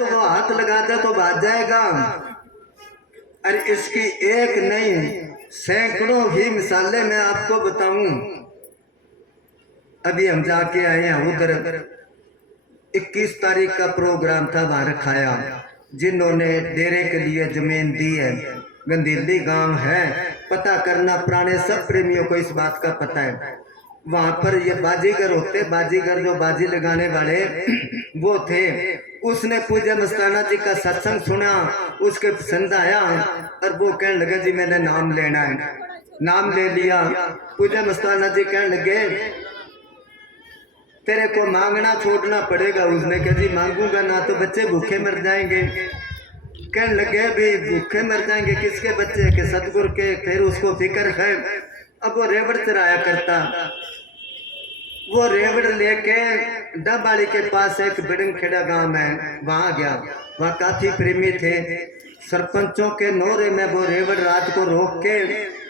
तो वो हाथ लगाता तो भाग जाएगा। अरे इसकी एक नहीं सैकड़ों ही मिसालें मैं आपको बताऊं। अभी हम जाके आए हैं उधर, 21 तारीख का प्रोग्राम था वहां रखाया। जिन्होंने डेरे के लिए जमीन दी है, गंदीली गांव है, पता करना, पुराने सब प्रेमियों को इस बात का पता है। वहां पर ये बाजीगर होते, बाजीगर जो बाजी लगाने वाले वो थे। उसने पूज्य मस्ताना जी का सत्संग सुना, उसके पसंद आया और वो कहने लगे जी मैंने नाम लेना है। नाम ले लिया। पूज्य मस्ताना जी कहने लगे तेरे को मांगना छोड़ना पड़ेगा। उसने कहा जी मांगूंगा ना तो बच्चे भूखे मर जाएंगे। कहने लगे भी भूखे मर जाएंगे किसके बच्चे के? सतगुरु के। फिर उसको फिक्र है। अब वो रेवड़ चराया करता, वो रेवड़ लेके डबाड़ी के पास एक बिडंगखेड़ा गांव है, वहां गया। वहां काफी प्रेमी थे। सरपंचों के नौरे में वो रेवड़ रात को रोक के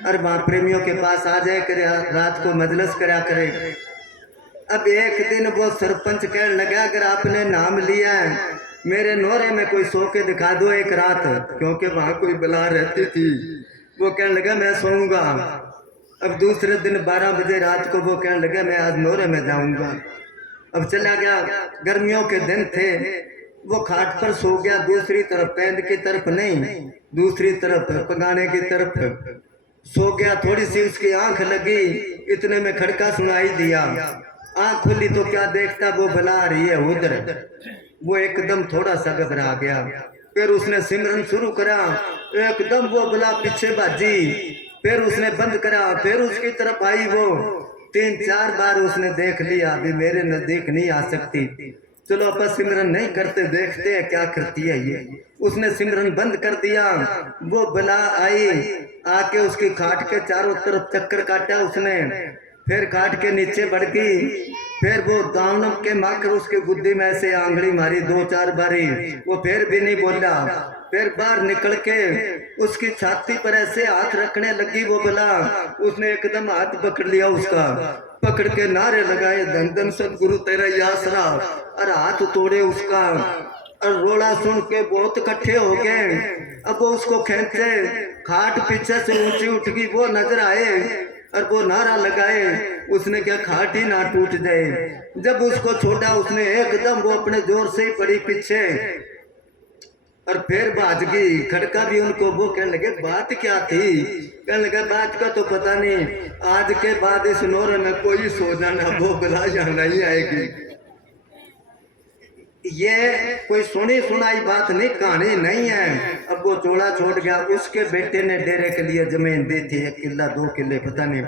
और वहां प्रेमियों के पास आ जाए करे, रात को मजलिस करा करे। अब एक दिन वो सरपंच कहने लगा अगर आपने नाम लिया है मेरे नौरे में कोई सो के दिखा दो एक रात, क्योंकि वहां कोई बला रहती थी। वो कहने लगा मैं सोऊंगा। अब दूसरे दिन 12 बजे रात को वो कहने लगा मैं आज नौरे में जाऊंगा। अब चला गया, गर्मियों के दिन थे। वो खाट पर सो गया, दूसरी तरफ, पैंद की तरफ नहीं, दूसरी तरफ, पगाने की तरफ सो गया। थोड़ी सी उसकी आंख लगी, इतने में खड़का सुनाई दिया। आंख खुली तो क्या देखता, वो बला आ रही है उधर। वो एकदम थोड़ा सा घबरा गया। फिर उसने सिमरन शुरू करा, एकदम वो बला पीछे भाजी। फिर उसने बंद करा, फिर उसकी तरफ आई। वो 3-4 बार उसने देख लिया, अभी मेरे नजदीक नहीं आ सकती, चलो अपन सिमरन नहीं करते, देखते हैं क्या करती है ये। उसने सिमरन बंद कर दिया। वो बला आई, आके उसकी खाट के चारों तरफ चक्कर काटा उसने। फिर खाट के नीचे बढ़ गई। फिर वो दानव के माकर उसके गुद्दी में ऐसे आंगली मारी 2-4 बारी। वो फिर भी नहीं बोला। फिर बाहर निकल के उसकी छाती पर ऐसे हाथ रखने लगी वो बला। उसने एकदम हाथ पकड़ लिया उसका, पकड़ के नारे लगाए धन धन सतगुरु तेरा ही आसरा, और हाथ तोड़े उसका। और रोला सुन के बहुत इकट्ठे हो गए। अब वो उसको खींचे, खाट पीछे से ऊंची उठ गई, वो नजर आए और वो नारा लगाए। उसने क्या खाट ही ना टूट जाए। जब उसको छोड़ा उसने एकदम वो अपने जोर से ही पड़ी पीछे और फिर भाज गई। खड़का भी उनको, वो कहने लगे बात क्या थी? कहने लगा बात का तो पता नहीं, आज के बाद इस नौरे में कोई सो जाना, वो बला यहाँ नहीं आएगी। ये कोई सुनी सुनाई बात नहीं, कहानी नहीं है। अब वो चोला छोड़ गया। उसके बेटे ने डेरे के लिए जमीन दी थी, 1 किला 2 किले पता नहीं।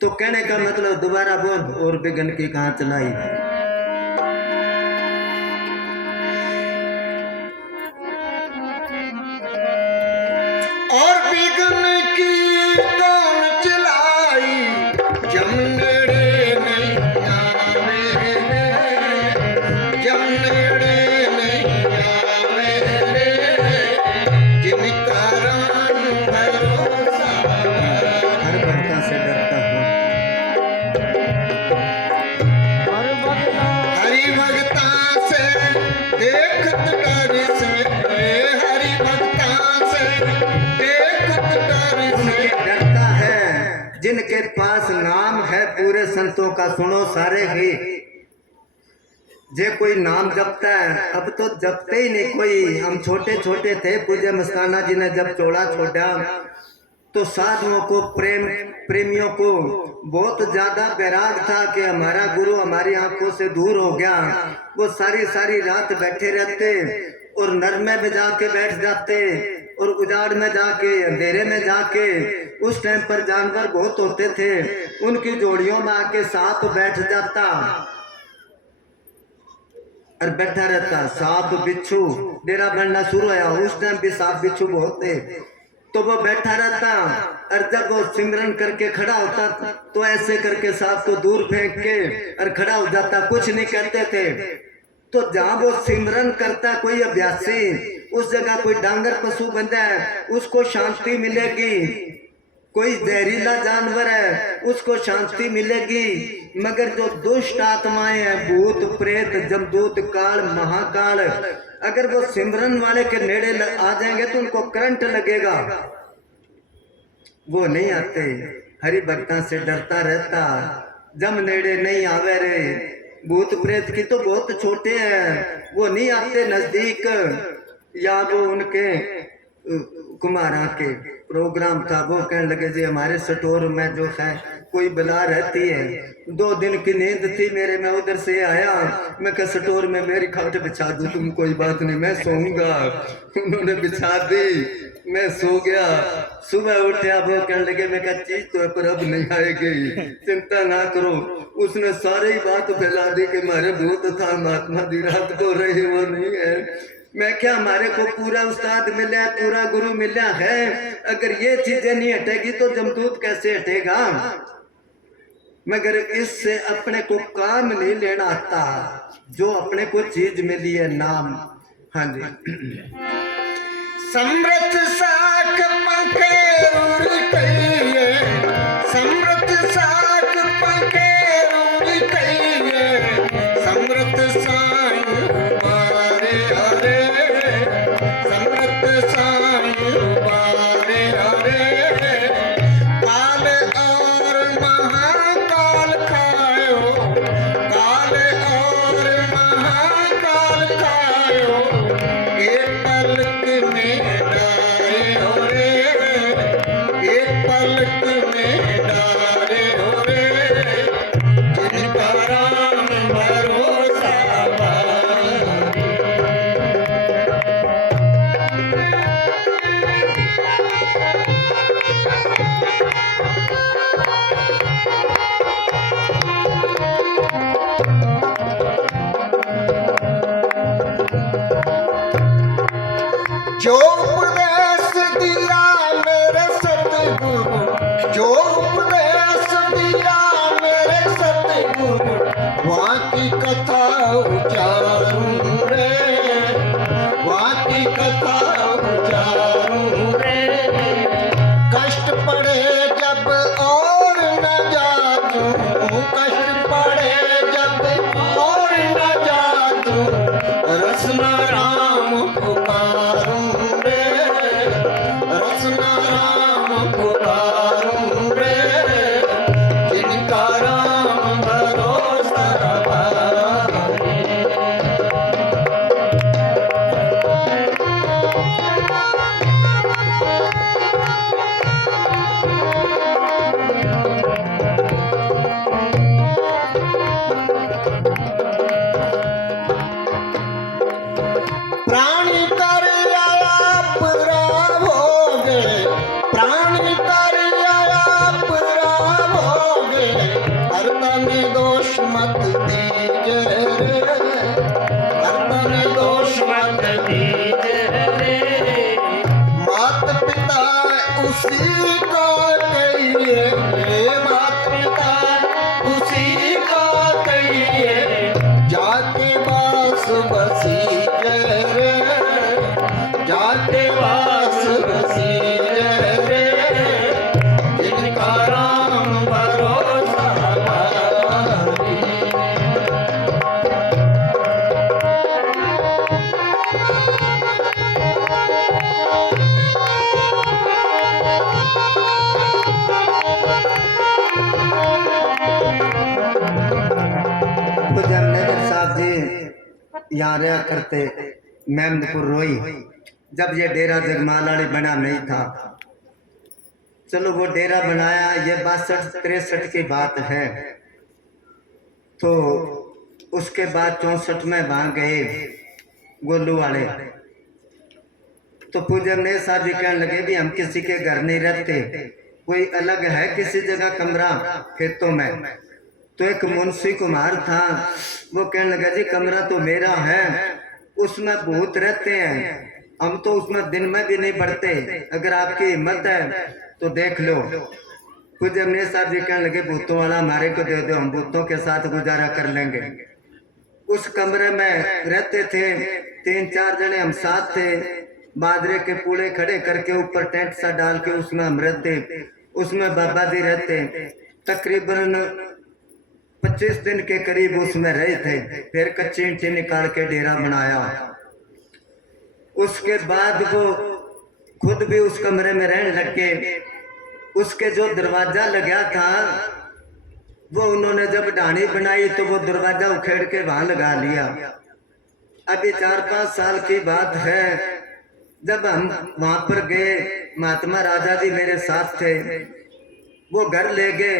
तो कहने का मतलब दोबारा बोल, और बिगन की कहाँ चलाई। और बिगन की कौन चलाई, जमनेड़े नहीं आवे, जमनेड़े नहीं आवे, जिनका राम भरोसा। हर भक्ता से डरता हूँ, हरि भक्ता से देखत डर से, हरि भक्ता से देखत डर से। डरता है जिनके पास नाम है पूरे संतों का। सुनो सारे ही, जे कोई नाम जपता है, अब तो जपते ही नहीं कोई। हम छोटे छोटे थे, पूज्य मस्ताना जी ने जब चोला छोड़ा तो साधुओं को, प्रेमियों को बहुत ज्यादा बैराग था कि हमारा गुरु हमारी आंखों से दूर हो गया। वो सारी सारी रात बैठे रहते और नरमे में जाके बैठ जाते और उजाड़ में जाके, अंधेरे में जाके। उस टाइम पर जानवर बहुत होते थे, उनकी जोड़ियों में आके सांप बैठ जाता और बैठा रहता। सांप बिच्छू डेरा बनना शुरू हुआ, उस टाइम भी सांप बिच्छू बहुत थे। तो वो बैठा रहता और जब वो सिमरन करके खड़ा होता तो ऐसे करके सांप को दूर फेंक के और खड़ा हो जाता, कुछ नहीं कहते थे। तो जहां वो सिमरन करता कोई अभ्यासी, उस जगह कोई डांगर पशु बंधा है उसको शांति मिलेगी, कोई जहरीला जानवर है उसको शांति मिलेगी। मगर जो दुष्ट आत्माएं हैं, भूत प्रेत जमदूत काल महाकाल, अगर वो सिमरन वाले के नेड़े आ जाएंगे तो उनको करंट लगेगा, वो नहीं आते। हरि भक्ता से डरता रहता, जब नेड़े नहीं आवे रे। भूत प्रेत की तो बहुत छोटे हैं, वो नहीं आते नजदीक। या वो उनके कुमारा के प्रोग्राम था, वो कहने लगे जी हमारे स्टोर में जो है कोई बला रहती है। 2 दिन की नींद थी मेरे, मैं उधर से आया, मैं कहा स्टोर में मेरी खाट बिछा दूं, तुम कोई बात नहीं मैं सोऊंगा। उन्होंने बिछा दी, मैं सो गया। सुबह उठा, वो कहने लगे, मैं कहा चीज तो पर अब नहीं आएगी, चिंता ना करो। उसने सारी बात फैला दी कि हमारे भूत था, महात्मा दी रात को रहे, वो नहीं है। मैं क्या, हमारे को पूरा उस्ताद मिला है, पूरा गुरु मिला है, अगर ये चीजें नहीं हटेगी तो जमदूत कैसे हटेगा। मगर इससे अपने को काम नहीं लेना आता, जो अपने को चीज मिली है नाम। हाँ जी। समृद्ध साख पंखे उड़ कहिए, समृद्ध साख पंखे उड़ कहिए, समृद्ध साई बारे हरे, समृद्ध साई बारे हरे। काल और महाकाल खायो, काल और महाकाल खायो, एक पलक में डारे हो रे, एक पलक में डारे हो रे, जिनका राम भरोसा भारी। जो उपदेश दिया मेरे सतगुरु, जो उपदेश दिया मेरे सतगुरु, वहाँ की कथा उचारूं रे, वहाँ की कथा उचारूं रे। कष्ट पड़े जब और न जाऊं, कष्ट पड़े जब और न जाऊं, रसना राम पुकारूं रे, रसना राम पुकारूं रे, जिनका राम भरोसा भारी। प्राणी कर आप राभोगे, प्राणी कर आप राभोगे, कर्ता में दोष मत दीजिए रे, कर्ता में दोष मत दीजिए रे। मात पिता उसी का कहिए, मात पिता उसी का कहिए, जाके बास बसी रे, जाके बास बसी रे, जिनका राम भरोसा भारी। तो जब नजर साहब जी यहाँ रहा करते मेमदपुर रोई, जब ये डेरा जगमालाड़ी बना नहीं था, चलो वो डेरा बनाया, ये 62-63 की बात है। तो उसके बाद 64 में वहाँ गए गोलू वाले, तो पूजन साहब जी कहने लगे भी हम किसी के घर नहीं रहते, कोई अलग है किसी जगह कमरा खेतों में। तो एक मुंशी कुमार था, वो कहने लगा जी कमरा तो मेरा है, उसमें भूत रहते हैं, हम तो उसमें दिन में भी नहीं बढ़ते, अगर आपकी हिम्मत है तो देख लो। कुछ जमने साहब जी कहने लगे भूतों वाला हमारे को दे दो, हम भूतों के साथ गुजारा कर लेंगे। उस कमरे में रहते थे 3-4 जने, हम साथ थे, बाजरे के पूले खड़े करके ऊपर टेंट सा डाल के उसमें हम रहते, उसमें बाबा जी रहते। तकरीबन 25 दिन के करीब उसमें रहे थे। फिर कच्ची ईंटें निकाल के डेरा बनाया। उसके बाद वो खुद भी उस कमरे में रहने लग गए। उसके जो दरवाजा लगा था वो उन्होंने जब ढाणी बनाई तो वो दरवाजा उखेड़ के वहां लगा लिया। अभी 4-5 साल की बात है, जब हम वहां पर गए, महात्मा राजा जी मेरे साथ थे। वो घर ले गए।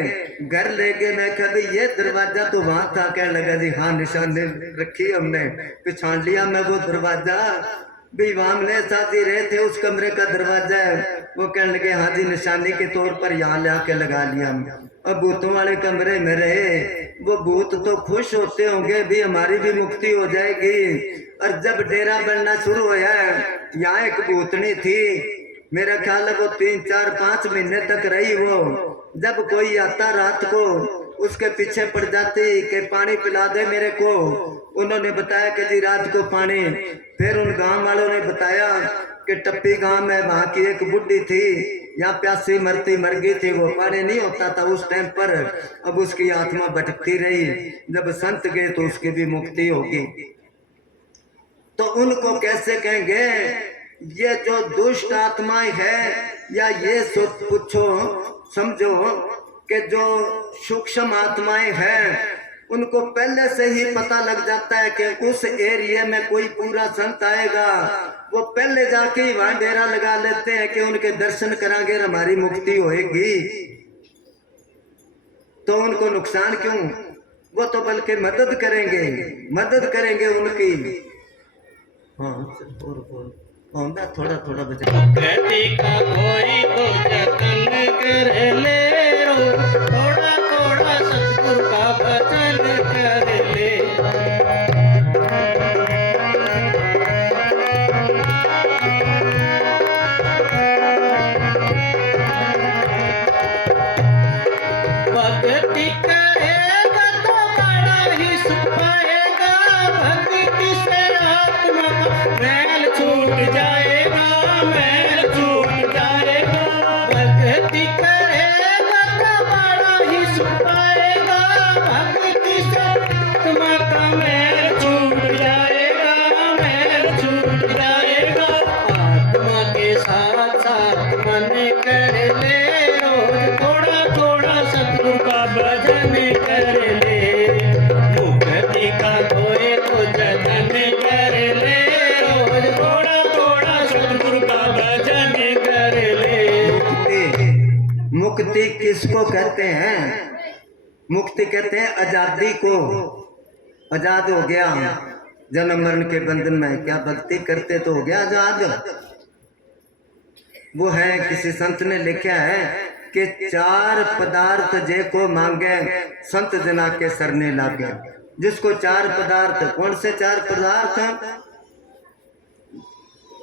मैं कहा भाई ये दरवाजा तो वहां था। कहने लगा जी हाँ, निशानी रखी हमने, पहचान लिया मैं वो दरवाजा भी वहां हमने साथ ही रहे थे, उस कमरे का दरवाजा है। वो कहने लगे हाँ जी, निशानी के तौर पर यहाँ ला के लगा लिया। अब भूतों वाले कमरे में रहे। वो भूत तो खुश होते होंगे भी हमारी भी मुक्ति हो जाएगी। और जब डेरा बनना शुरू होया, यहाँ एक भूतनी थी, मेरा ख्याल है वो 3-4-5 महीने तक रही। वो जब कोई आता रात को उसके पीछे पड़ जाती कि पानी पिला दे मेरे को। उन्होंने बताया कि जी रात को पानी। फिर उन गांव वालों ने बताया कि टप्पी गांव में वहां की एक बुढ़ी थी, यहाँ प्यासी मरती मर गई थी, वो पानी नहीं होता था उस टाइम पर। अब उसकी आत्मा भटकती रही, जब संत गए तो उसकी भी मुक्ति होगी। तो उनको कैसे कहेंगे ये जो दुष्ट आत्माएं है, या ये पूछो समझो कि जो सूक्ष्म आत्माएं हैं, उनको पहले से ही पता लग जाता है कि उस एरिया में कोई पूरा संत आएगा। वो पहले जाके ही वहां डेरा लगा लेते हैं कि उनके दर्शन करांगे और हमारी मुक्ति होएगी। तो उनको नुकसान क्यों, वो तो बल्कि मदद करेंगे उनकी। हाँ थोड़ा थोड़ा बचा कोई तो जतन कर ले रो, थोड़ा थोड़ा सतगुरु का भजन कर ले। भक्ति करेगा तो बड़ा ही सुख पाएगा, भक्ति से आत्मा का मैल छूट जाएगा, मैल छूट जाएगा। भक्ति करेगा तो बड़ा ही सुख पाएगा, भक्ति से आत्मा का मैल छूट जाएगा, मैल छूट जाएगा। आत्मा के साथ साथ मन कर ले रोज, थोड़ा थोड़ा सतगुरु का भजन कर ले। मुक्ति का कोई तो जतन कर ले रोज, थोड़ा थोड़ा सतगुरु का भजन कर ले। मुक्ति किसको कहते हैं? मुक्ति कहते हैं आजादी को। आजाद हो गया जन्म मरण के बंधन में, क्या भक्ति करते तो हो गया आजाद। वो है किसी संत ने लिखा है कि 4 पदार्थ जे को मांगे संत जना के सरने लागे। जिसको 4 पदार्थ, कौन से 4 पदार्थ?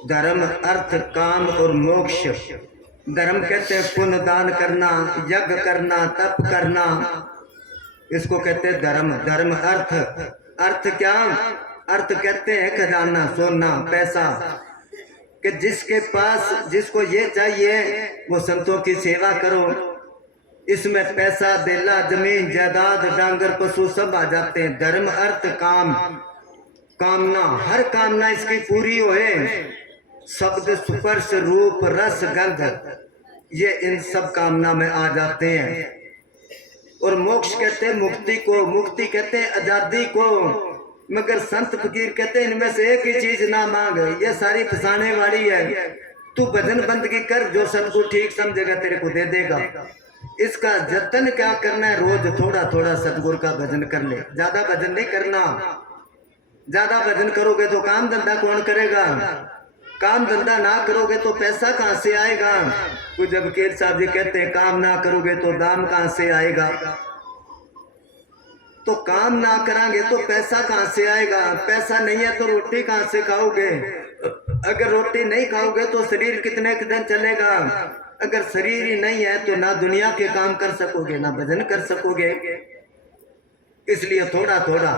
धर्म, अर्थ, काम और मोक्ष। धर्म कहते हैं पुण्य दान करना, यज्ञ करना, तप करना, इसको कहते हैं धर्म। धर्म अर्थ, अर्थ क्या? अर्थ कहते हैं खजाना, सोना, पैसा। कि जिसके पास जिसको ये चाहिए वो संतों की सेवा करो। इसमें पैसा, बेला, जमीन, जायदाद, डांगर, पशु सब आ जाते हैं। धर्म, अर्थ, काम, कामना, हर कामना इसकी पूरी होए। शब्द, स्पर्श, रूप, रस, गंध, ये इन सब कामना में आ जाते हैं। और मोक्ष कहते हैं मुक्ति को, मुक्ति कहते हैं आजादी को। मगर संत फकीर कहते हैं इनमें से एक ही चीज ना मांग, ये सारी फसाने वाली है। तू भजन बंदगी कर, जो सतगुरु ठीक समझेगा तेरे को दे देगा। इसका जतन क्या करना है? रोज थोड़ा थोड़ा सतगुरु का भजन कर ले। ज्यादा भजन नहीं करना। ज्यादा भजन करोगे तो काम धंधा कौन करेगा? काम धंधा ना करोगे तो पैसा कहाँ से आएगा? तो जब केर साहब जी कहते हैं काम ना करोगे तो दाम कहाँ से आएगा? तो काम ना करांगे तो पैसा कहाँ से आएगा? पैसा नहीं है तो रोटी कहाँ से खाओगे? अगर रोटी नहीं खाओगे तो शरीर कितने दिन चलेगा? अगर शरीर ही नहीं है तो ना दुनिया के काम कर सकोगे, ना भजन कर सकोगे। इसलिए थोड़ा थोड़ा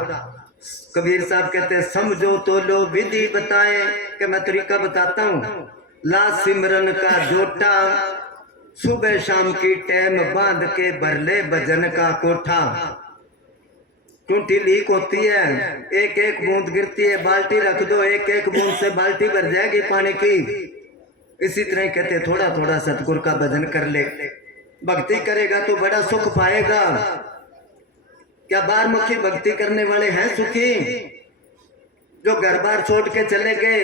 कबीर साहब कहते हैं समझो तो लो विधि बताए, कि मैं तरीका बताता हूँ। ला सिमरन का जोटा, सुबह शाम की टाइम बांध के भर ले भजन का कोठा। टूटी लीक होती है, एक एक बूंद गिरती है, बाल्टी रख दो, एक एक बूंद से बाल्टी भर जाएगी पानी की। इसी तरह कहते थोड़ा थोड़ा सतगुरु का भजन कर ले, भक्ति करेगा तो बड़ा सुख पाएगा। क्या बारमुखी भक्ति करने वाले हैं सुखी? जो घर बार छोड़ के चले गए,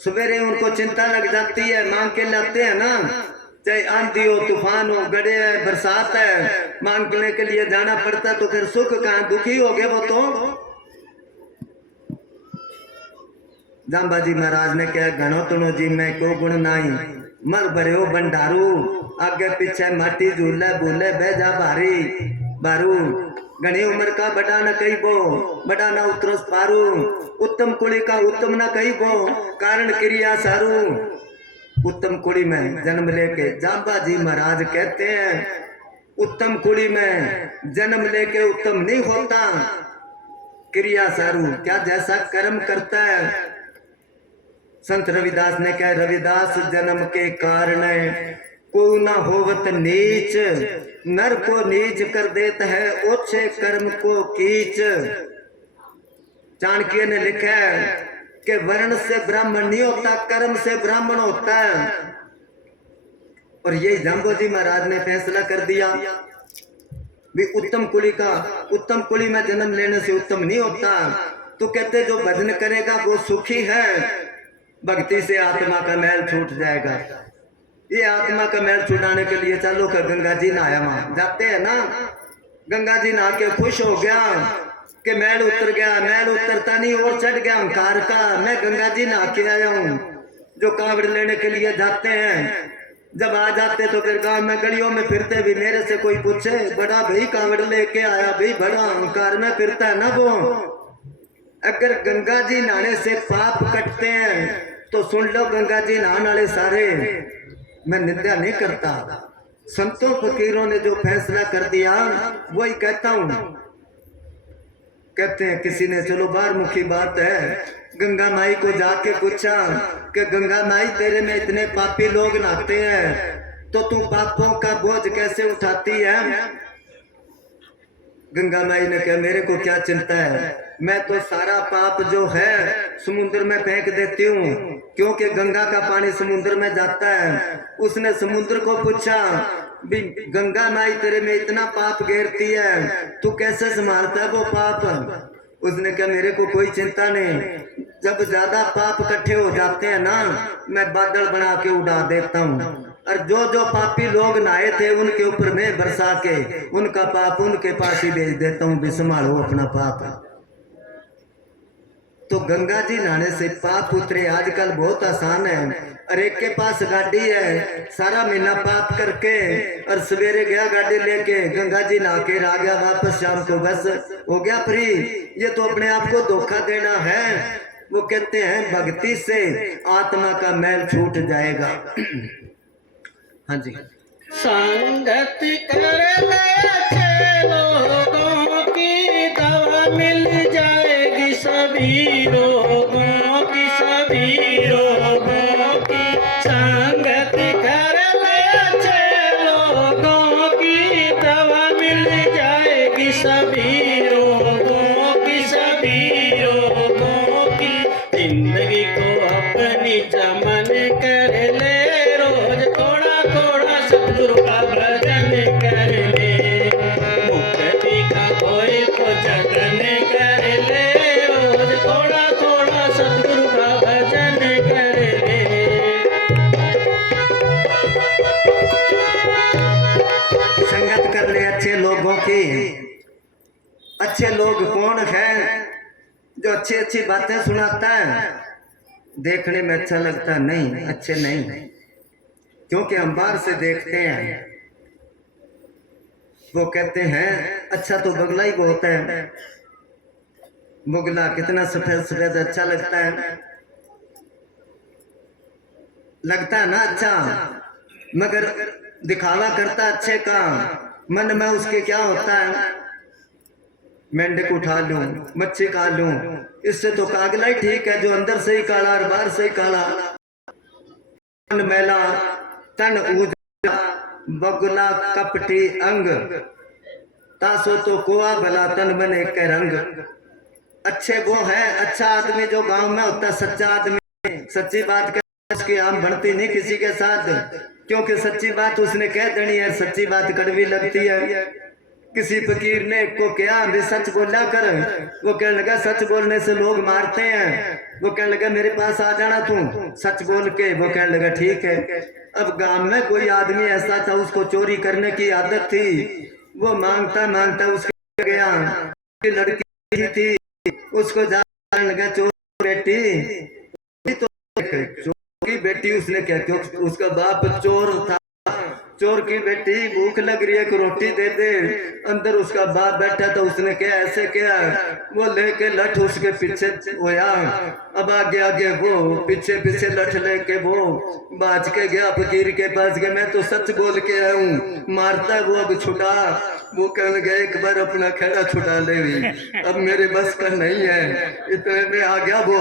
सवेरे उनको चिंता लग जाती है, मांग के लाते हैं ना, चाहे आंधी हो, तूफान हो, गड़े है, बरसात है, मांगने के लिए जाना पड़ता, तो फिर सुख कहाँ? दुखी हो गए वो तो। जाम्बाजी महाराज ने कहा, घणो तुनो जी मैं को गुण नाई, मर भरे भंडारू, आगे पीछे माटी झूले भूले बह जा भारी बारू, घनी उम्र का बड़ा न कही बो, बड़ा न उतरस पारू, उत्तम कुड़ी का उत्तम न कही बो, कारण क्रिया सारू। उत्तम कुड़ी में जन्म लेके जाम्बाजी महाराज कहते हैं, उत्तम कुड़ी में जन्म लेके उत्तम नहीं होता, क्रिया सारू, क्या जैसा कर्म करता है। संत रविदास ने कहा, रविदास जन्म के कारण को न होवत नीच, नर को नीच कर देता है, ओछे कर्म को कीच। चाणक्य ने लिखा है कि वर्ण से ब्राह्मण नहीं होता, कर्म से ब्राह्मण होता है। और यही जाम्बोजी महाराज ने फैसला कर दिया भी उत्तम कुली में जन्म लेने से उत्तम नहीं होता। तो कहते जो भजन करेगा वो सुखी है, भक्ति से आत्मा का मैल छूट जाएगा। ये आत्मा का मैल छुड़ाने के लिए चलो का गंगा जी नहाया, वहां जाते हैं ना, गंगा जी नहा के खुश हो गया कि मैल उतर गया। मैल उतरता नहीं और चढ़ गया अहंकार का, मैं गंगा जी नहा के आया हूँ। जो कांवड़ लेने के लिए जाते हैं, जब आ जाते तो फिर गांव में गलियों में फिरते भी, मेरे से कोई पूछे बड़ा भाई कांवड़ लेके आया, भाई बड़ा अहंकार में फिरता है ना वो। अगर गंगा जी नहाने से पाप कटते हैं तो सुन लो, गंगा जी नहाने वाले सारे, मैं निंदा नहीं करता, संतों फकीरों ने जो फैसला कर दिया वही कहता हूं। कहते हैं किसी ने, चलो बारमुखी बात है, गंगा माई को जाके पूछा कि गंगा माई तेरे में इतने पापी लोग नहाते हैं तो तू पापों का बोझ कैसे उठाती है? गंगा माई ने कहा, मेरे को क्या चिंता है, मैं तो सारा पाप जो है समुद्र में फेंक देती हूँ, क्योंकि गंगा का पानी समुद्र में जाता है। उसने समुद्र को पूछा भी गंगा माई तेरे में इतना पाप घेरती है, तू कैसे संभालता है वो पाप? उसने कहा, मेरे को कोई चिंता नहीं, जब ज्यादा पाप इकट्ठे हो जाते हैं ना, मैं बादल बना के उड़ा देता हूँ, और जो जो पापी लोग नहाए थे उनके ऊपर मैं बरसा के उनका पाप उनके पास ही भेज देता हूँ, भी संभालो अपना पाप। तो गंगा जी नहाने से पाप उतरे आजकल बहुत आसान है। और एक के पास गाड़ी है, सारा महीना पाप करके और सवेरे गया गाड़ी लेके, गंगा जी नहा के आ गया वापस शाम को, बस हो गया फ्री। ये तो अपने आप को धोखा देना है। वो कहते हैं भक्ति से आत्मा का मैल छूट जाएगा। हाँ जी। संगत कर ले अच्छे लोगों की, दवा मिल जाएगी सभी रोगों की, सभी रोगों की। संगत कर ले अच्छे लोगों की, दवा मिल जाएगी सभी रोगों की, सभी रोगों की। जिंदगी को अपनी चमन कर ले, रोज थोड़ा थोड़ा सतगुरु का भजन कर ले, मुक्ति का कोई तो जतन कर ले, रोज थोड़ा थोड़ा सतगुरु का भजन कर ले। संगत कर ले अच्छे लोगों की। अच्छे लोग कौन है? जो अच्छी अच्छी बातें सुनाता है, देखने में अच्छा लगता है, नहीं अच्छे नहीं, क्योंकि हम बाहर से देखते हैं। वो कहते हैं अच्छा तो बगला ही बहुत है, बगला कितना सफेद सफेद अच्छा लगता है, लगता है ना अच्छा, मगर दिखावा करता अच्छे का, मन में उसके क्या होता है, मेंढक उठा लूं, मच्छी खा लूं, इससे तो कागला ही ठीक है, जो अंदर से ही काला और बाहर से ही काला। तन मैला तन उजला, बगुला कपटी अंग, तासो तो कोआ भला तन बने के रंग। अच्छे वो है अच्छा आदमी जो गांव में होता सच्चा आदमी, सच्ची बात कर उसकी आम बनती नहीं किसी के साथ, क्योंकि सच्ची बात उसने कह देनी है, सच्ची बात कड़वी लगती है। किसी फकीर ने को क्या भी सच बोला कर, वो कहने लगा सच बोलने से लोग मारते हैं। वो कहने लगा मेरे पास आ जाना तू सच बोल के। वो कहने लगा ठीक है। अब गांव में कोई आदमी ऐसा था उसको चोरी करने की आदत थी, वो मांगता मांगता उसके गया, लड़की थी उसको जाने लगा चोर बेटी, तो चोर की बेटी उसने क्या, क्यों उसका बाप चोर था, चोर की बेटी भूख लग रही है कि रोटी दे दे, अंदर उसका बाप बैठा था, उसने क्या ऐसे क्या, वो लेके लठ उसके पीछे होया। अब आगे आगे वो पीछे पीछे लठ लेके वो बाज के गया फकीर के पास गया, मैं तो सच बोल के आया हूँ, मारता है वो अब छुटा। वो कहने गया एक बार अपना खेड़ा छुटा ले, अब मेरे बस का नहीं है। इतने में आ गया वो,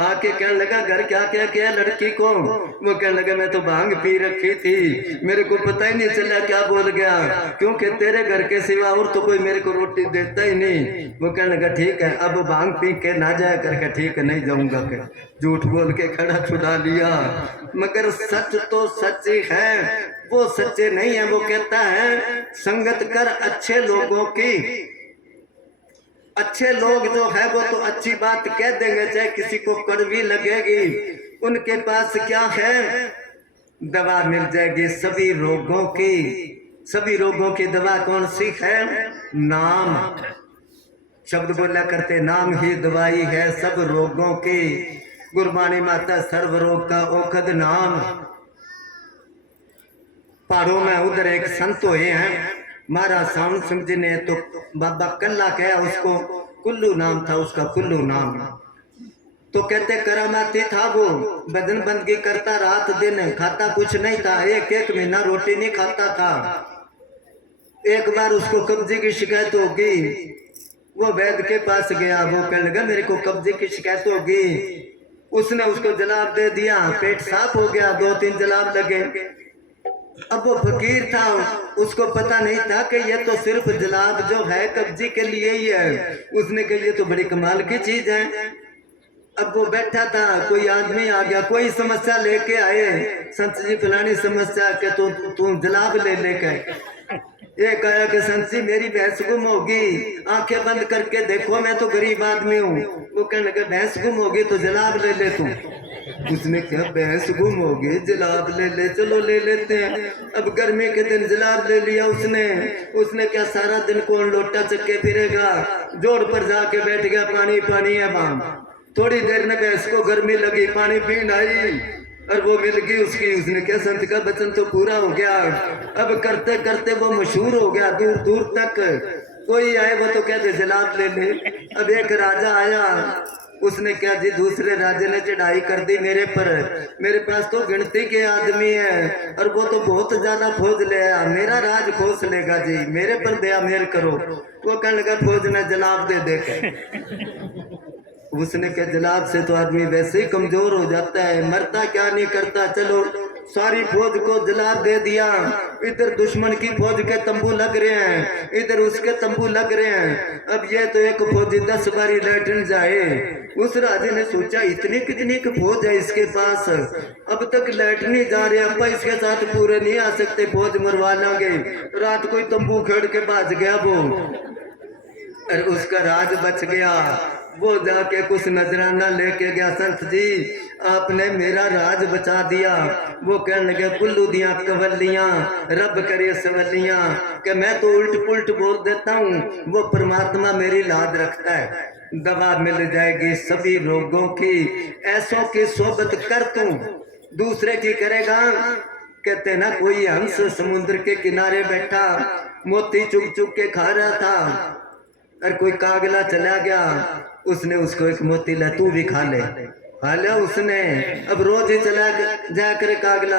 आके कहने लगा घर क्या क्या किया लड़की को। वो कहने लगा मैं तो भांग पी रखी थी, मेरे को पता ही नहीं चला क्या बोल गया, क्योंकि तेरे घर के सिवा और तो कोई मेरे को रोटी देता ही नहीं। वो कहने लगा ठीक है अब भांग पी के ना जाया करके, ठीक है नहीं जाऊंगा। झूठ बोल के खड़ा छुड़ा लिया, मगर सच तो सच ही है, वो सच्चे नहीं है। वो कहता है संगत कर अच्छे लोगों की, अच्छे लोग जो है वो तो अच्छी बात कह देंगे चाहे किसी को कड़वी लगेगी, उनके पास क्या है दवा मिल जाएगी सभी रोगों की। सभी रोगों की दवा कौन सी है, नाम। शब्द बोला करते नाम ही दवाई है सब रोगों की, गुरबाणी माता सर्व रोग का औषध नाम। पहाड़ों में उधर एक संत हुए हैं, महाराज साउंड सिंह जी ने तो बाबा कल्ला कहा उसको, कुल्लू नाम था उसका, कुल्लू नाम। तो कहते करामाती था वो, भजन बंदगी करता रात दिन, खाता कुछ नहीं था, एक एक महीना रोटी नहीं खाता था। एक बार उसको कब्जे की शिकायत होगी, वो वैद्य के पास गया, वो कहने लगा मेरे को कब्जे की शिकायत होगी। उसने उसको जलाब दे दिया, पेट साफ हो गया, 2-3 जलाब लगे। अब वो फकीर था, उसको पता नहीं था कि ये तो सिर्फ जलाब जो है कब्जे के लिए ही है। उसने कहा ये तो बड़ी कमाल की चीज है। अब वो बैठा था, कोई आदमी आ गया, कोई समस्या लेके आए, संत जी फलानी समस्या के तो तू जलाब ले लेके। ये कहा कि संत जी मेरी भैंस गुम होगी, आंखें बंद करके देखो मैं तो गरीब आदमी हूँ। वो कहने लगा भैंस गुम होगी तो जलाब ले ले तू। उसने क्या भैंस गुम होगी जलाब ले ले, चलो ले लेते हैं। अब गर्मी के दिन जलाब ले लिया उसने क्या सारा दिन कौन लोटा चक्के फिरेगा, जोड़ पर जाके बैठ गया, पानी पानी है वहां। थोड़ी देर में भैंस को गर्मी लगी, पानी पीन आई और वो मिल गई उसकी। उसने क्या संत का वचन तो पूरा हो गया। अब करते करते वो मशहूर हो गया, दूर दूर तक कोई आए वो तो कहते जलाब ले ले। अब एक राजा आया, उसने क्या जी दूसरे राजे ने चढ़ाई कर दी मेरे पर, मेरे पास तो गिनती के आदमी है और वो तो बहुत ज्यादा फौज ले आया, मेरा राज खोस लेगा जी, मेरे पर दया मेहर करो। वो कहने लगा फौज ने जलाब दे दे। उसने क्या जलाब से तो आदमी वैसे ही कमजोर हो जाता है, मरता क्या नहीं करता, चलो सारी फौज को जलाब दे दिया। इधर दुश्मन की फौज के तंबू लग रहे हैं, इधर उसके तंबू लग रहे हैं। अब ये तो एक फौजी 10 बारी लैट्रिन जाए। उस राजे ने सोचा इतनी कितनी की फौज है इसके पास, अब तक लैट्रिन जा रहे, अब इसके साथ पूरे नहीं आ सकते, फौज मरवा लांगे। रात कोई तंबू खेड़ के भाज गया वो, और उसका राज बच गया। वो जाके कुछ नजराना लेके गया, संत जी आपने मेरा राज बचा दिया। वो कहने लगे कुल्लू दिया कवलियां रब करे सवलियां, कि मैं तो उल्ट पुल्ट बोल देता हूँ, वो परमात्मा मेरी लाद रखता है। दवा मिल जाएगी सभी रोगों की, ऐसों की सोबत कर तू दूसरे की करेगा। कहते ना कोई हंस समुद्र के किनारे बैठा मोती चुग चुग के खा रहा था, और कोई कागला चला गया, उसने उसको एक मोती ला तू भी खा ले उसने। अब रोज ही चला जा करे कागला,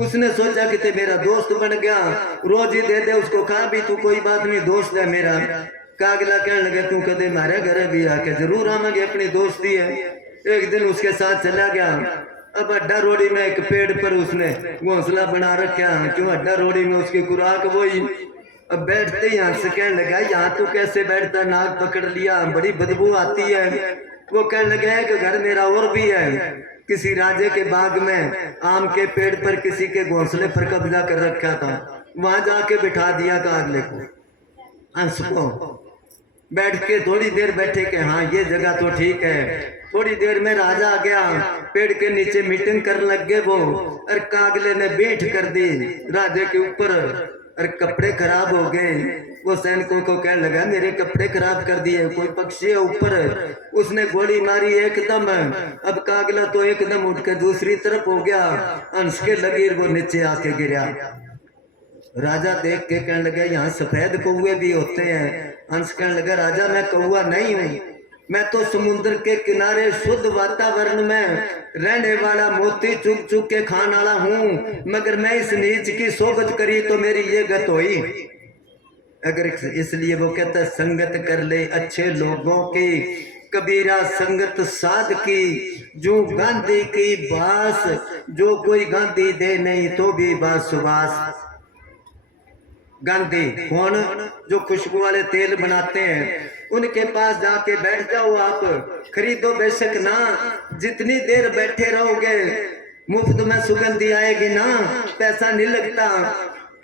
उसने सोचा कि ते मेरा दोस्त बन गया, रोज ही दे दे उसको, खा भी तू कोई बात नहीं, दोस्त है मेरा। कागला कहने लगे तू कदे मारे घर भी आके जरूर आवांगे, अपनी दोस्ती है। एक दिन उसके साथ चला गया। अब अड्डा रोड़ी में एक पेड़ पर उसने घोंसला बना रखा, क्यों अड्डा रोड़ी में उसकी खुराक वही। अब बैठते ही हंस कहने लगा यहाँ तू कैसे बैठता, नाक पकड़ लिया, बड़ी बदबू आती है। वो कहने लगा कि घर मेरा और भी है, किसी राजे के बाग में आम के पेड़ पर किसी के घोंसले पर कब्जा कर रखा था, वहां जाके बिठा दिया कागले को, हंस को। बैठ के थोड़ी देर बैठे कि हाँ ये जगह तो ठीक है। थोड़ी देर में राजा आ गया, पेड़ के नीचे मीटिंग करने लग गए वो, और कागले ने बैठ कर दी राजे के ऊपर, और कपड़े खराब हो गए। वो सैनिकों को कहने लगा मेरे कपड़े खराब कर दिए, कोई पक्षी है ऊपर, उसने गोली मारी एकदम। अब कागला तो एकदम उठ के दूसरी तरफ हो गया, हंस के लकीर वो नीचे आके गिरा। राजा देख के कहने लगा यहाँ सफेद कौवे भी होते हैं। हंस कहने लगा राजा मैं कौवा नहीं हूँ, मैं तो समुद्र के किनारे शुद्ध वातावरण में रहने वाला मोती चुग चुग के खाने वाला हूँ, मगर मैं इस नीच की सोबत करी तो मेरी ये गत हुई। अगर इसलिए वो कहता संगत कर ले अच्छे लोगों की, कबीरा संगत साध की, जो गांधी की बास, जो कोई गांधी दे नहीं तो भी बास सुबास। गांधी कौन? जो खुशबू वाले तेल बनाते हैं, उनके पास जाके बैठ जाओ आप, खरीदो बेशक ना, जितनी देर बैठे रहोगे मुफ्त में सुगंधी आएगी ना, पैसा नहीं लगता।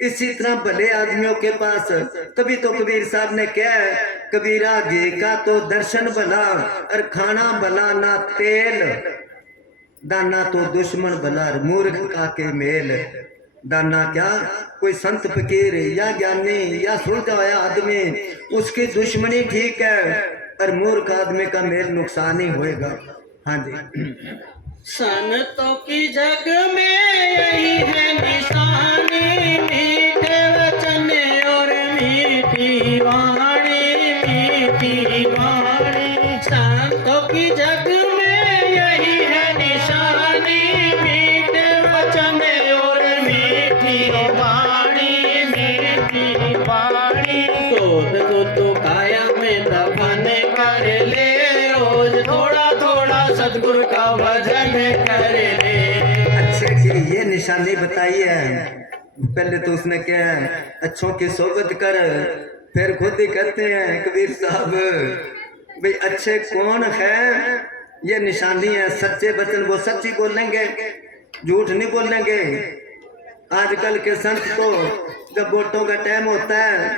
इसी तरह भले आदमियों के पास, तभी तो कबीर साहब ने क्या है, कबीरा घी का तो दर्शन भला, और खाना भला ना तेल, दाना तो दुश्मन भला, मूर्ख का के मेल। दाना क्या, कोई संत फकीर या ज्ञानी या सुलझा हुआ आदमी, उसकी दुश्मनी ठीक है, और मूर्ख आदमी का मेल नुकसान ही होएगा। हाँ जी। संतों की जग में यही है निशानी, मीठे वचन और मीठी वाणी, मीठी वाणी। संतों की जग में यही है निशानी, मीठे वचन और मीठी वाणी, मीठी वाणी। क्रोध को तो काया में दफन कर ले, रोज थोड़ा थोड़ा सतगुरु का भजन कर ले। अच्छे की ये निशानी बताई है। पहले तो उसने क्या है, अच्छों की सोबत कर, फिर खुद ही कहते हैं कबीर साहब भाई अच्छे कौन है, ये निशानी है। सच्चे वचन वो सच्ची बोलेंगे, झूठ नहीं बोलेंगे। आजकल के संत तो जब वोटों का टाइम होता है,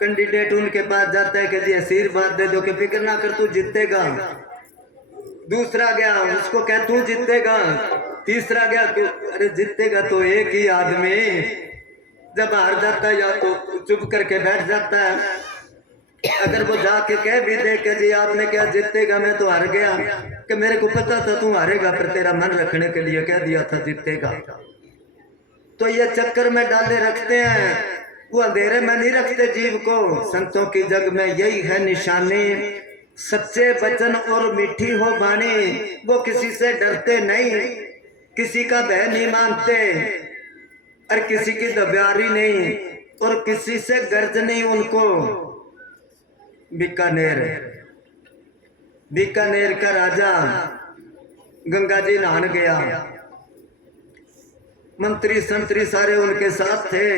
कैंडिडेट उनके पास जाता है कि जी आशीर्वाद दे दो कि फिक्र ना कर तू जीतेगा। दूसरा गया उसको कह तू जीतेगा, तीसरा गया तू, अरे जीतेगा तो एक ही आदमी। जब हार जाता है या तो चुप करके बैठ जाता है। अगर वो जाके कह भी दे कि जी आपने क्या जीतेगा, मैं तो हार गया, कि मेरे को पता था तू हारेगा, पर तेरा मन रखने के लिए कह दिया था जीतेगा। तो ये चक्कर में डाले रखते हैं, वो अंधेरे में नहीं रखते जीव को। संतों की जग में यही है निशानी, सच्चे वचन और मीठी हो वाणी। वो किसी से डरते नहीं, किसी का भय नहीं मानते, और किसी की दबियारी नहीं, और किसी से गर्ज नहीं उनको। बीकानेर का राजा गंगा जी नहाने गया, मंत्री संतरी सारे उनके साथ थे।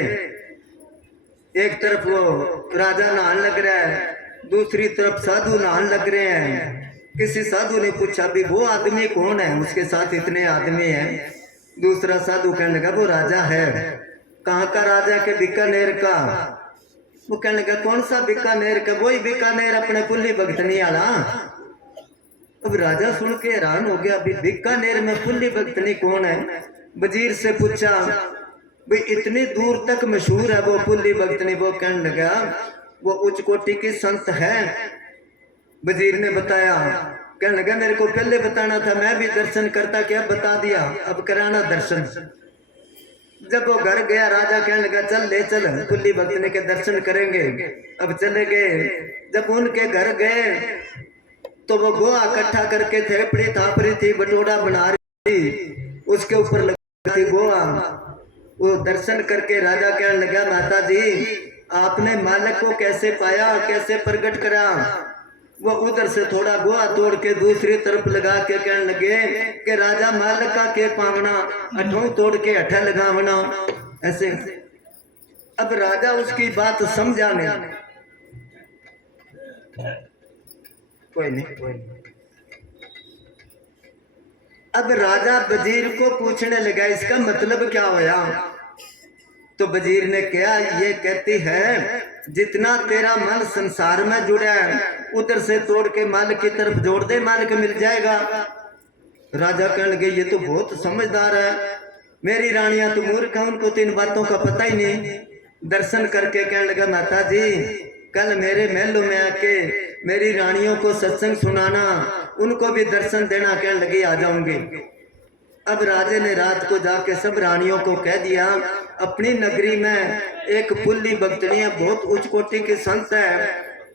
एक तरफ वो राजा नहाने लग रहा है, दूसरी तरफ साधु नहाने लग रहे हैं। किसी साधु ने पूछा भी वो आदमी कौन है, उसके साथ इतने आदमी हैं। दूसरा साधु कहने लगा वो राजा है। कहाँ का राजा? के बीकानेर का। वो कहने लगा कौन सा बीकानेर का? वही बीकानेर अपने कुल्ली भगतनी वाला। अब राजा सुन के हैरान हो गया, अभी बीकानेर में कुल्ली भगतनी कौन है? वजीर से पूछा भाई इतनी दूर तक मशहूर है वो कुल्ली भगतनी। वो कहने लगा वो उच्च कोटि की संत है। वजीर ने बताया, कहने लगा मेरे को पहले बताना था, मैं भी दर्शन करता, क्या बता दिया, अब कराना दर्शन। जब वो घर गया राजा कहने लगा चल ले चल कुल्ली भगतनी के दर्शन करेंगे। अब चले गए। जब उनके घर गए तो वो गोआ इकट्ठा करके थेपड़ी थापरी थी, बटोरा बना रही थी, उसके ऊपर लगी थी गोआ। वो दर्शन करके राजा कहने लगा माता जी आपने मालिक को कैसे पाया, कैसे प्रकट करा? वो उधर से थोड़ा गोआ तोड़ के दूसरी तरफ लगा के कहने लगे कि राजा मालिक का के पावना, अठों तोड़ के अठा लगावना। ऐसे अब राजा उसकी बात समझा नहीं। कोई नहीं। अब राजा वजीर को पूछने लगा इसका मतलब क्या होया। तो वजीर ने कहा ये कहती है जितना तेरा मन संसार में जुड़ा है उधर से तोड़ के मालिक की तरफ जोड़ दे, मालिक मिल जाएगा। राजा कहने लगे ये तो बहुत समझदार है, मेरी रानियां तो मूर्ख है, उनको तो इन बातों का पता ही नहीं। दर्शन करके कहने लगा माता जी कल मेरे महलों में आके मेरी रानियों को सत्संग सुनाना, उनको भी दर्शन देना। कहने लगी आ जाऊंगी। अब राजे ने रात को जाके सब रानियों को कह दिया अपनी नगरी में एक पुल्ली भक्तनी है, बहुत उच्च कोटि की संत है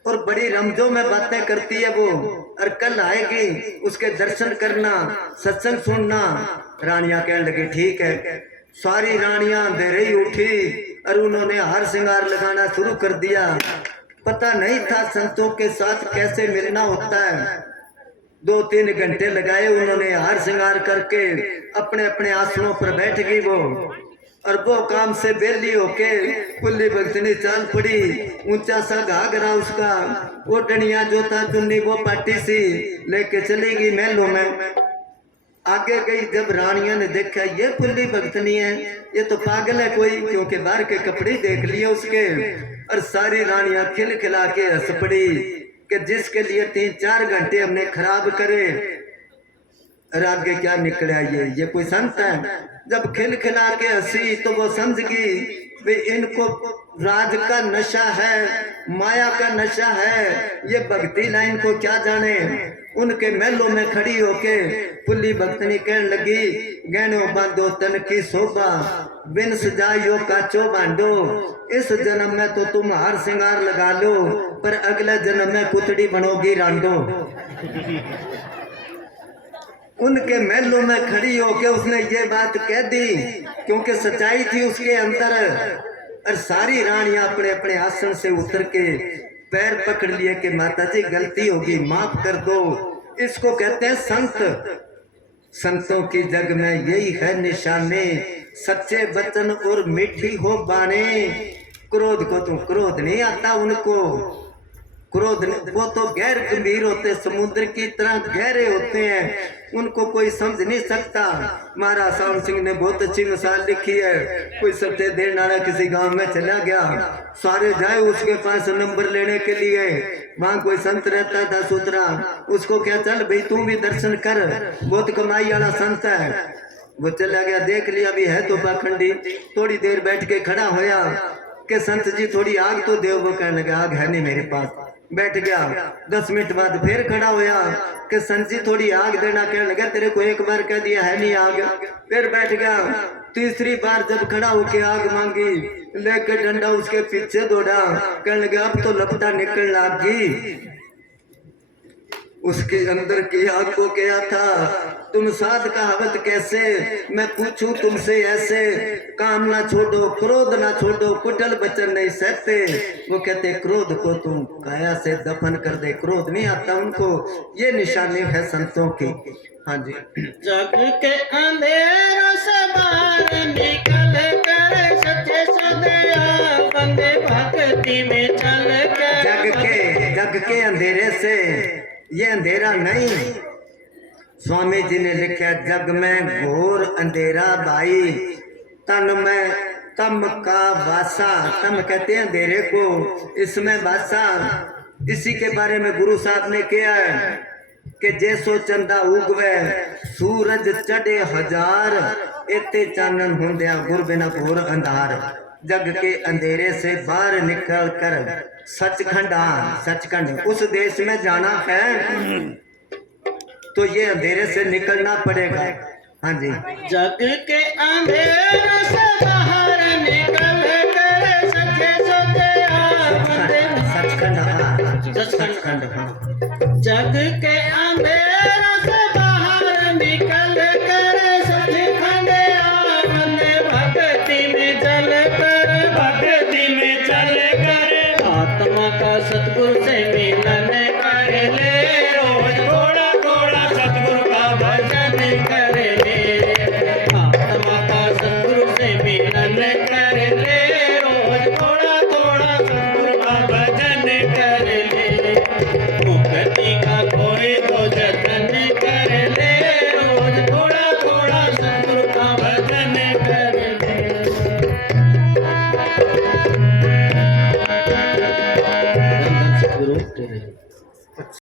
और बड़ी रमजों में बातें करती है वो, और कल आएगी, उसके दर्शन करना, सत्संग सुनना। रानियां कहने लगी ठीक है। सारी रानियां अंधेरे ही उठी और उन्होंने हार श्रृंगार लगाना शुरू कर दिया। पता नहीं था संतों के साथ कैसे मिलना होता है। 2-3 घंटे लगाए उन्होंने हार श्रृंगार करके, अपने अपने आसनों पर बैठ गई वो, और वो काम से बेली होके पुल्ली भक्तनी चाल पड़ी। ऊंचा सा घाघरा उसका, वो डनिया जो था चुन्नी वो पाटी सी लेके चली गई महलों में। आगे गई, जब रानिया ने देखा ये पुल्ली भक्तनी है, ये तो पागल है कोई, क्योंकि बाहर के कपड़े देख लिए उसके। और सारी रानियां खिल खिला के हंस पड़ी कि जिसके लिए 3-4 घंटे हमने खराब करे, और आगे क्या निकला ये कोई संत है। जब खिल खिला के हंसी तो वो समझ गई वे इनको राज का नशा है, माया का नशा है, ये भक्ति लाइन को क्या जाने। उनके महलों में खड़ी होके पुल्ली भक्तनी कहने लगी गहनों बांधो तन की शोभा, बिन सजाइयो काचो बांधो। इस जन्म में तो तुम हार श्रृंगार लगा लो, पर अगले जन्म में कुतड़ी बनोगी रांडो। उनके महलों में खड़ी होके उसने ये बात कह दी, क्योंकि सच्चाई थी उसके अंदर। और सारी रानियां अपने अपने आसन से उतर के पैर पकड़ लिए कि माता जी गलती होगी, माफ कर दो। इसको कहते हैं संत। संतों की जग में यही है निशाने, सच्चे वचन और मीठी हो बाणे। क्रोध को तो क्रोध नहीं आता उनको, क्रोध वो तो गैर गंभीर होते, समुद्र की तरह गहरे होते हैं, उनको कोई समझ नहीं सकता। महाराज सावन सिंह ने बहुत अच्छी मिसाल लिखी है। कोई सत्य देने वाला किसी गांव में चला गया, सारे जाए उसके पास नंबर लेने के लिए। वहां कोई संत रहता था सूत्रा, उसको क्या चल भाई तू भी दर्शन कर, बहुत कमाई वाला संत है। वो चला गया, देख लिया भी है तो पाखंडी। थोड़ी देर बैठ के खड़ा होया कि संत जी थोड़ी आग तो दे। वो कहने लगा आग है नहीं मेरे पास। बैठ गया, 10 मिनट बाद फिर खड़ा होया कि संत जी थोड़ी आग देना। कहने लगा तेरे को एक बार कह दिया है नहीं आग। फिर बैठ गया, तीसरी बार जब खड़ा होके आग मांगी, लेकर डंडा उसके पीछे दौड़ा। कहने लगा अब तो लपटा निकल लगी। उसके अंदर की आग को क्या था, तुम साध कहावत कैसे, मैं पूछूं तुमसे ऐसे। काम ना छोड़ो, क्रोध ना छोड़ो, कुटिल वचन नहीं सहते। वो कहते क्रोध को तुम काया से दफन कर दे, क्रोध नहीं आता उनको। ये निशानी है संतों की। हाँ जी। जग के अंधेरों से बाहर निकल कर सच्चे सदया बंदे भक्ति में चल कर। जग के अंधेरे से, ये अंधेरा नहीं। स्वामी जी ने लिखा जग में घोर अंधेरा भाई, तन में तम का वासा। तम कहते हैं अंधेरे को, इसमें वासा। इसी के बारे में गुरु साहब ने किया है कि जैसो चंदा उगवे सूरज चढ़े 1000, एते चानन होंदिया गुर बिना घोर अंधार। जग के अंधेरे से बाहर निकल कर सचखंड, सचखंड उस देश में जाना है तो ये अंधेरे से निकलना पड़ेगा। हाँ जी। जग के अंधेरे से बाहर निकल कर सच्चे सदया बंदे सचखंड, सचखंड। जग के अंधेरे से बाहर निकल कर सचखंड बंदे भक्ति में चल कर, भक्ति में चल कर। आत्मा का सतगुरु से मिलन कर ले, रोज थोड़ा थोड़ा सतगुरु का भजन कर ले। आत्मा का सतगुरु से मिलन कर ले, रोज विरोध तेरे